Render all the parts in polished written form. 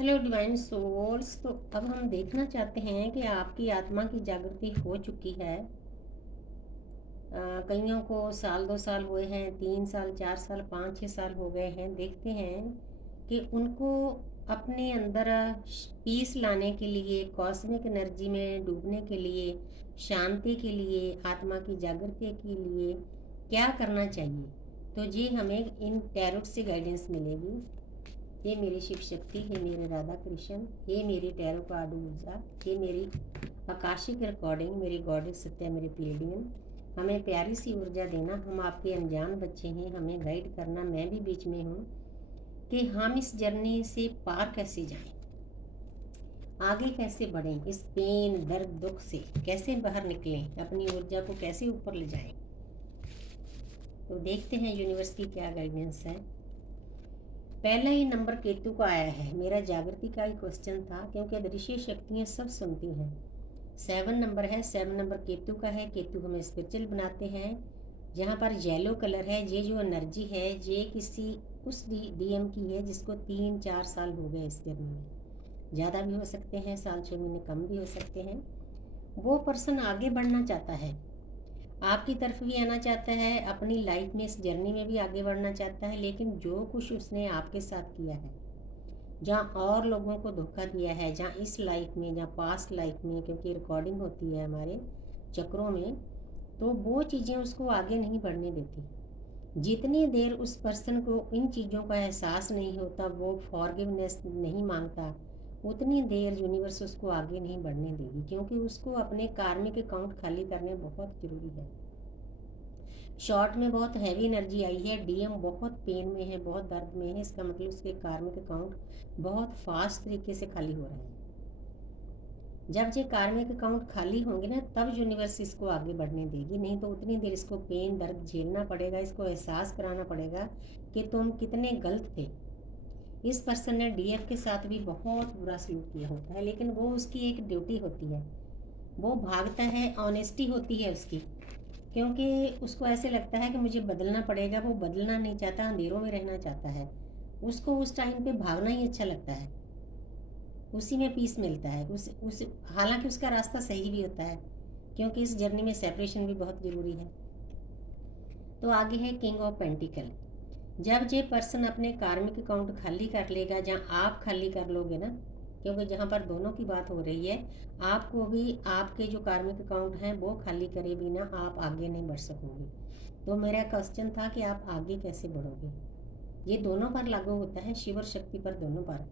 Hello divine souls. तो अब हम देखना चाहते हैं कि आपकी आत्मा की जागृति हो चुकी है। कईयों को साल 2 साल हुए हैं, 3 साल 4 साल 5 6 साल हो गए हैं। देखते हैं कि उनको अपने अंदर पीस लाने के लिए, कॉस्मिक एनर्जी में डूबने के लिए, शांति के लिए, आत्मा की जागृति के लिए क्या करना चाहिए। तो ये हमें इन टैरोट से गाइडेंस मिलेगी। ये मेरी शिव शक्ति, ये मेरे राधा कृष्ण, ये मेरी टैरो कार्ड ऊर्जा, ये मेरी आकाशिक रिकॉर्डिंग, मेरी गॉडेस सत्या, मेरे प्लेडियन। हमें प्यारी सी ऊर्जा देना। हम आपके अनजान बच्चे हैं, हमें गाइड करना। मैं भी बीच में हूँ कि हम इस जर्नी से पार कैसे जाएं, आगे कैसे बढ़ें, इस पेन दर्द दुख से कैसे बाहर निकलें, अपनी ऊर्जा को कैसे ऊपर ले जाएं। तो देखते हैं यूनिवर्स की क्या गाइडेंस है। पहला ही नंबर केतु का आया है। मेरा जागृति का ही क्वेश्चन था, क्योंकि अदृश्य शक्तियाँ सब सुनती हैं। 7 नंबर है, 7 नंबर केतु का है। केतु हमें स्पिरिचुअल बनाते हैं। जहाँ पर येलो कलर है, ये जो एनर्जी है ये किसी उस डीएम की है जिसको 3-4 साल हो गए इस जर्नी में। ज़्यादा भी हो सकते हैं, साल 6 महीने कम भी हो सकते हैं। वो पर्सन आगे बढ़ना चाहता है, आपकी तरफ भी आना चाहता है, अपनी लाइफ में इस जर्नी में भी आगे बढ़ना चाहता है। लेकिन जो कुछ उसने आपके साथ किया है, जहाँ और लोगों को धोखा दिया है, जहाँ इस लाइफ में, जहाँ पास्ट लाइफ में, क्योंकि रिकॉर्डिंग होती है हमारे चक्रों में, तो वो चीज़ें उसको आगे नहीं बढ़ने देती। जितनी देर उस पर्सन को इन चीज़ों का एहसास नहीं होता, वो फॉरगिवनेस नहीं मांगता, उतनी देर यूनिवर्स उसको आगे नहीं बढ़ने देगी। क्योंकि उसको अपने कार्मिक अकाउंट खाली करने बहुत ज़रूरी है। शॉर्ट में बहुत हैवी एनर्जी आई है, डीएम बहुत पेन में है, बहुत दर्द में है। इसका मतलब उसके कार्मिक अकाउंट बहुत फास्ट तरीके से खाली हो रहे हैं। जब ये कार्मिक अकाउंट खाली होंगे ना, तब यूनिवर्स इसको आगे बढ़ने देगी। नहीं तो उतनी देर इसको पेन दर्द झेलना पड़ेगा, इसको एहसास कराना पड़ेगा कि तुम कितने गलत थे। इस पर्सन ने डीएफ के साथ भी बहुत बुरा सलूक किया होता है, लेकिन वो उसकी एक ड्यूटी होती है, वो भागता है, ऑनेस्टी होती है उसकी। क्योंकि उसको ऐसे लगता है कि मुझे बदलना पड़ेगा। वो बदलना नहीं चाहता, अंधेरों में रहना चाहता है। उसको उस टाइम पे भागना ही अच्छा लगता है, उसी में पीस मिलता है। उस हालांकि उसका रास्ता सही भी होता है, क्योंकि इस जर्नी में सेपरेशन भी बहुत ज़रूरी है। तो आगे है किंग ऑफ पेंटिकल। जब ये पर्सन अपने कार्मिक अकाउंट खाली कर लेगा, जहाँ आप खाली कर लोगे ना, क्योंकि जहाँ पर दोनों की बात हो रही है, आपको भी आपके जो कार्मिक अकाउंट हैं वो खाली करे बिना आप आगे नहीं बढ़ सकोगे। तो मेरा क्वेश्चन था कि आप आगे कैसे बढ़ोगे। ये दोनों पर लागू होता है, शिव और शक्ति पर, दोनों पर।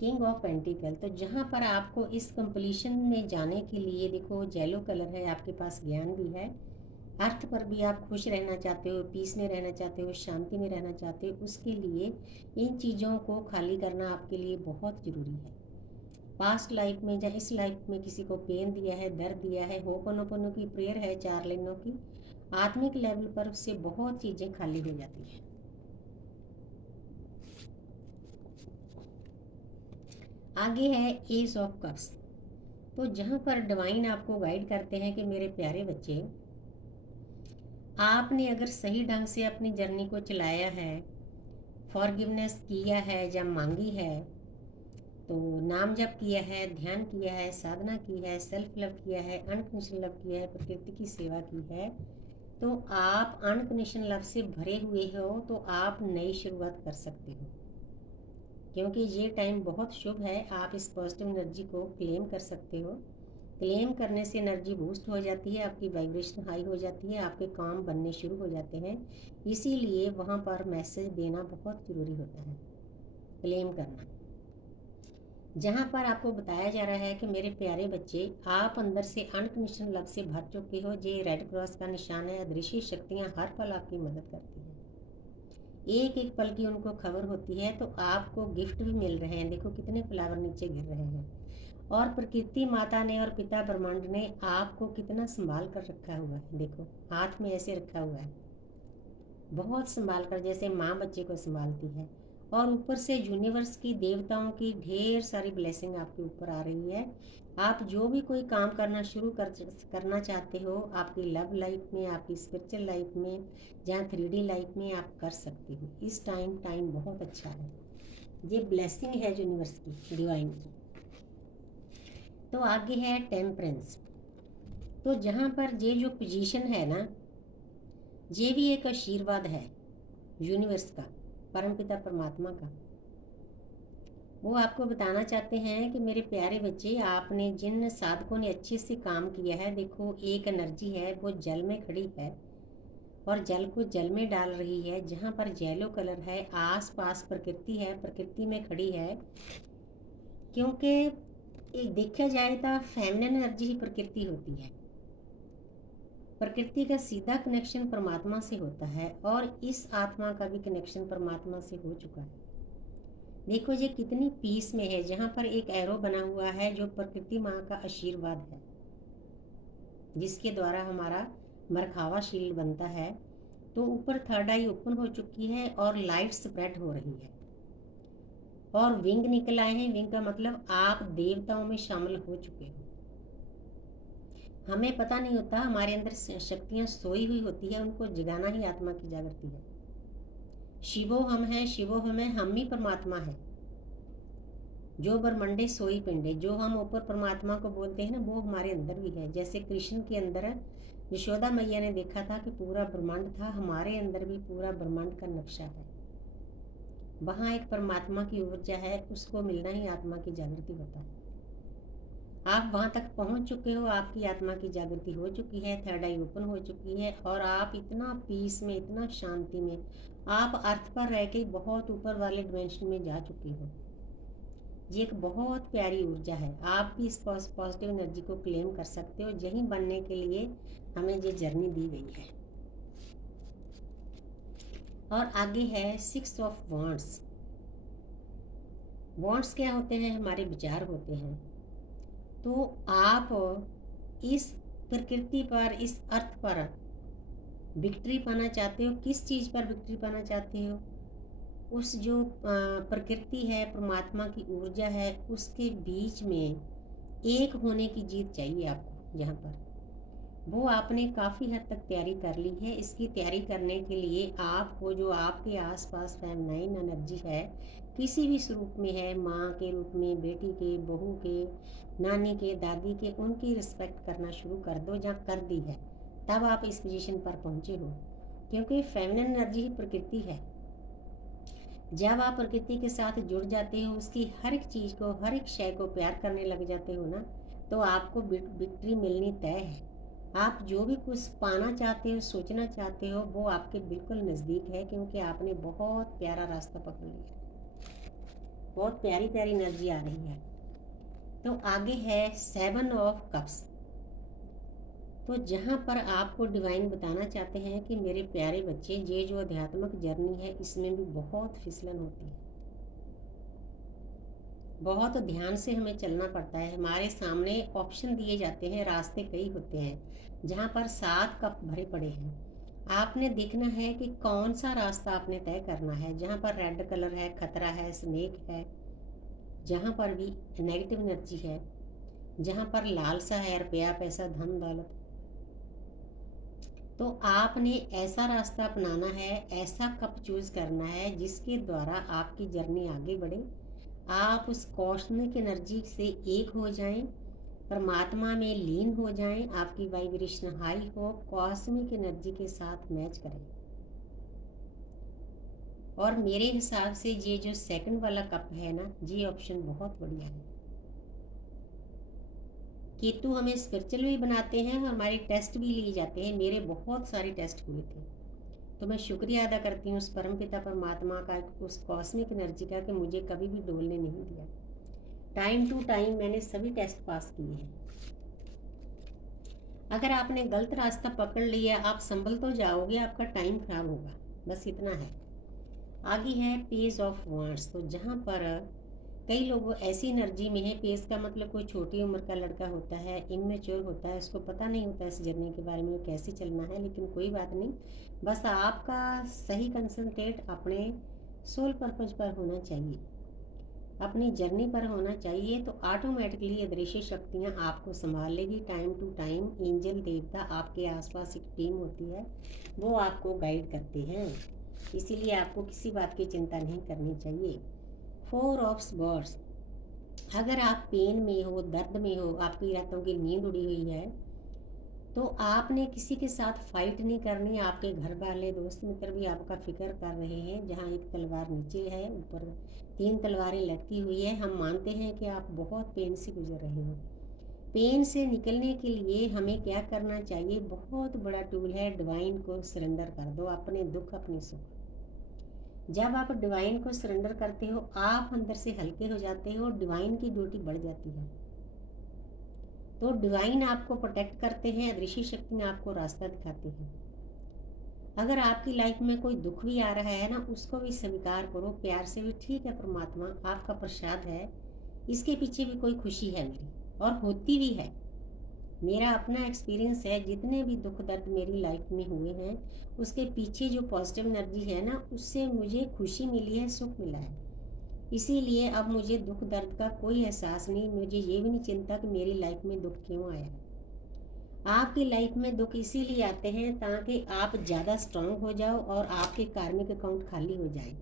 किंग ऑफ पेंटिकल, तो जहाँ पर आपको इस कंप्लीशन में जाने के लिए, देखो येलो कलर है, आपके पास ज्ञान भी है। अर्थ पर भी आप खुश रहना चाहते हो, पीस में रहना चाहते हो, शांति में रहना चाहते हो, उसके लिए इन चीज़ों को खाली करना आपके लिए बहुत ज़रूरी है। पास्ट लाइफ में या इस लाइफ में किसी को पेन दिया है, दर्द दिया है, होपोनोपोनो की प्रेयर है 4 लाइनों की, आत्मिक लेवल पर उससे बहुत चीज़ें खाली हो जाती हैं। आगे है एस ऑफ कप्स। तो जहाँ पर डिवाइन आपको गाइड करते हैं कि मेरे प्यारे बच्चे, आपने अगर सही ढंग से अपनी जर्नी को चलाया है, फॉरगिवनेस किया है या मांगी है, तो नाम जप किया है, ध्यान किया है, साधना की है, सेल्फ लव किया है, अनकंडीशनल लव किया है, प्रकृति की सेवा की है, तो आप अनकंडीशनल लव से भरे हुए हो, तो आप नई शुरुआत कर सकते हो। क्योंकि ये टाइम बहुत शुभ है, आप इस पॉजिटिव एनर्जी को क्लेम कर सकते हो। क्लेम करने से एनर्जी बूस्ट हो जाती है, आपकी वाइब्रेशन हाई हो जाती है, आपके काम बनने शुरू हो जाते हैं। इसीलिए वहाँ पर मैसेज देना बहुत ज़रूरी होता है, क्लेम करना। जहाँ पर आपको बताया जा रहा है कि मेरे प्यारे बच्चे, आप अंदर से अनकंडीशनल लव से भर चुके हो। ये रेड क्रॉस का निशान है। अदृश्य शक्तियाँ हर पल आपकी मदद करती हैं, एक एक पल की उनको खबर होती है। तो आपको गिफ्ट भी मिल रहे हैं, देखो कितने फ्लावर नीचे गिर रहे हैं। और प्रकृति माता ने और पिता ब्रह्मांड ने आपको कितना संभाल कर रखा हुआ है, देखो हाथ में ऐसे रखा हुआ है, बहुत संभाल कर, जैसे माँ बच्चे को संभालती है। और ऊपर से यूनिवर्स की, देवताओं की ढेर सारी ब्लेसिंग आपके ऊपर आ रही है। आप जो भी कोई काम करना चाहते हो, आपकी लव लाइफ में, आपकी स्पिरिचुअल लाइफ में, जहाँ 3D लाइफ में, आप कर सकते हो। इस टाइम बहुत अच्छा है। ये ब्लेसिंग है यूनिवर्स की, डिवाइन की। तो आगे है टेम्परेंस। तो जहाँ पर ये जो पोजीशन है ना, ये भी एक आशीर्वाद है यूनिवर्स का, परमपिता परमात्मा का। वो आपको बताना चाहते हैं कि मेरे प्यारे बच्चे, आपने जिन साधकों ने अच्छे से काम किया है, देखो एक एनर्जी है वो जल में खड़ी है और जल को जल में डाल रही है। जहाँ पर येलो कलर है, आस पास प्रकृति है, प्रकृति में खड़ी है। क्योंकि एक देखा जाए तो फेमिनिन एनर्जी ही प्रकृति होती है। प्रकृति का सीधा कनेक्शन परमात्मा से होता है और इस आत्मा का भी कनेक्शन परमात्मा से हो चुका है। देखो ये कितनी पीस में है। जहाँ पर एक एरो बना हुआ है जो प्रकृति माँ का आशीर्वाद है, जिसके द्वारा हमारा मरखावा शील्ड बनता है। तो ऊपर थर्ड आई ओपन हो चुकी है और लाइट स्प्रेड हो रही है और विंग निकल आए हैं। विंग का मतलब आप देवताओं में शामिल हो चुके हो। हमें पता नहीं होता, हमारे अंदर शक्तियाँ सोई हुई होती है, उनको जगाना ही आत्मा की जागृति है। शिवो हम हैं, शिवो हम हैं, हम ही परमात्मा है। जो ब्रह्मंडे सोई पिंडे, जो हम ऊपर परमात्मा को बोलते हैं ना, वो हमारे अंदर भी है। जैसे कृष्ण के अंदर यशोदा मैया ने देखा था कि पूरा ब्रह्मांड था, हमारे अंदर भी पूरा ब्रह्मांड का नक्शा है। वहाँ एक परमात्मा की ऊर्जा है, उसको मिलना ही आत्मा की जागृति होता है। आप वहाँ तक पहुँच चुके हो, आपकी आत्मा की जागृति हो चुकी है, थर्ड आई ओपन हो चुकी है और आप इतना पीस में, इतना शांति में, आप अर्थ पर रह के बहुत ऊपर वाले डिमेंशन में जा चुके हो। ये एक बहुत प्यारी ऊर्जा है। आप भी इस पॉजिटिव एनर्जी को क्लेम कर सकते हो। यही बनने के लिए हमें ये जर्नी दी गई है। और आगे है 6 ऑफ वॉन्ड्स। वॉन्ड्स क्या होते हैं? हमारे विचार होते हैं। तो आप इस प्रकृति पर, इस अर्थ पर विक्ट्री पाना चाहते हो। किस चीज़ पर विक्ट्री पाना चाहते हो? उस जो प्रकृति है, परमात्मा की ऊर्जा है, उसके बीच में एक होने की जीत चाहिए आपको। जहाँ पर वो आपने काफ़ी हद तक तैयारी कर ली है। इसकी तैयारी करने के लिए आपको, जो आपके आसपास फेमिनाइन एनर्जी है, किसी भी स्वरूप में है, माँ के रूप में, बेटी के, बहू के, नानी के, दादी के, उनकी रिस्पेक्ट करना शुरू कर दो। जहाँ कर दी है तब आप इस पोजीशन पर पहुँचे हो। क्योंकि फेमिनिन एनर्जी ही प्रकृति है। जब आप प्रकृति के साथ जुड़ जाते हो, उसकी हर एक चीज़ को, हर एक शय को प्यार करने लग जाते हो ना, तो आपको विक्ट्री मिलनी तय है। आप जो भी कुछ पाना चाहते हो, सोचना चाहते हो, वो आपके बिल्कुल नज़दीक है। क्योंकि आपने बहुत प्यारा रास्ता पकड़ लिया। बहुत प्यारी प्यारी एनर्जी आ रही है। तो आगे है 7 ऑफ कप्स। तो जहाँ पर आपको डिवाइन बताना चाहते हैं कि मेरे प्यारे बच्चे, ये जो आध्यात्मिक जर्नी है, इसमें भी बहुत फिसलन होती है। बहुत ध्यान से हमें चलना पड़ता है। हमारे सामने ऑप्शन दिए जाते हैं, रास्ते कई होते हैं, जहाँ पर 7 कप भरे पड़े हैं। आपने देखना है कि कौन सा रास्ता आपने तय करना है। जहाँ पर रेड कलर है, खतरा है, स्नेक है, जहाँ पर भी नेगेटिव एनर्जी है, जहाँ पर लालसा है, रुपया, पैसा, धन दौलत, तो आपने ऐसा रास्ता अपनाना है, ऐसा कप चूज़ करना है जिसके द्वारा आपकी जर्नी आगे बढ़े। आप उस कॉस्मिक एनर्जी से एक हो जाएं, परमात्मा में लीन हो जाएं, आपकी वाइब्रेशन हाई हो, कॉस्मिक एनर्जी के साथ मैच करें। और मेरे हिसाब से ये जो सेकंड वाला कप है ना, ये ऑप्शन बहुत बढ़िया है। केतु हमें स्पिरिचुअल भी बनाते हैं और हमारे टेस्ट भी लिए जाते हैं। मेरे बहुत सारे टेस्ट हुए थे। तो मैं शुक्रिया अदा करती हूँ उस परमपिता परमात्मा का, उस कॉस्मिक एनर्जी का, कि मुझे कभी भी डोलने नहीं दिया। टाइम टू टाइम मैंने सभी टेस्ट पास किए हैं। अगर आपने गलत रास्ता पकड़ लिया, आप संभल तो जाओगे, आपका टाइम खराब होगा, बस इतना है। आगे है पेज ऑफ वांड्स। तो जहाँ पर कई लोग ऐसी एनर्जी में है, पेज का मतलब कोई छोटी उम्र का लड़का होता है, इमेच्योर होता है, उसको पता नहीं होता इस जर्नी के बारे में कैसे चलना है। लेकिन कोई बात नहीं, बस आपका सही कंसंट्रेट अपने सोल पर्पज पर होना चाहिए, अपनी जर्नी पर होना चाहिए। तो ऑटोमेटिकली अदृश्य शक्तियाँ आपको संभाल लेगी। टाइम टू टाइम एंजल देवता आपके आसपास एक टीम होती है, वो आपको गाइड करते हैं। इसीलिए आपको किसी बात की चिंता नहीं करनी चाहिए। Four of swords. अगर आप पेन में हो, दर्द में हो, आपकी रातों की नींद उड़ी हुई है, तो आपने किसी के साथ फाइट नहीं करनी। आपके घर वाले, दोस्त मित्र भी आपका फिक्र कर रहे हैं। जहाँ एक तलवार नीचे है, ऊपर 3 तलवारें लटकी हुई है। हम मानते हैं कि आप बहुत पेन से गुजर रहे हो। पेन से निकलने के लिए हमें क्या करना चाहिए? बहुत बड़ा टूल है, डिवाइन को सरेंडर कर दो अपने दुख, अपने सुख। जब आप डिवाइन को सरेंडर करते हो, आप अंदर से हल्के हो जाते हो, डिवाइन की ड्यूटी बढ़ जाती है। तो डिवाइन आपको प्रोटेक्ट करते हैं, ऋषि शक्ति ने आपको रास्ता दिखाते हैं। अगर आपकी लाइफ में कोई दुख भी आ रहा है ना, उसको भी स्वीकार करो प्यार से भी। ठीक है, परमात्मा आपका प्रसाद है, इसके पीछे भी कोई खुशी है मेरी, और होती भी है। मेरा अपना एक्सपीरियंस है, जितने भी दुख दर्द मेरी लाइफ में हुए हैं, उसके पीछे जो पॉजिटिव एनर्जी है ना, उससे मुझे खुशी मिली है, सुख मिला है। इसीलिए अब मुझे दुख दर्द का कोई एहसास नहीं, मुझे ये भी नहीं चिंता कि मेरी लाइफ में दुख क्यों आया है। आपकी लाइफ में दुख इसीलिए आते हैं ताकि आप ज़्यादा स्ट्रांग हो जाओ और आपके कार्मिक अकाउंट खाली हो जाए।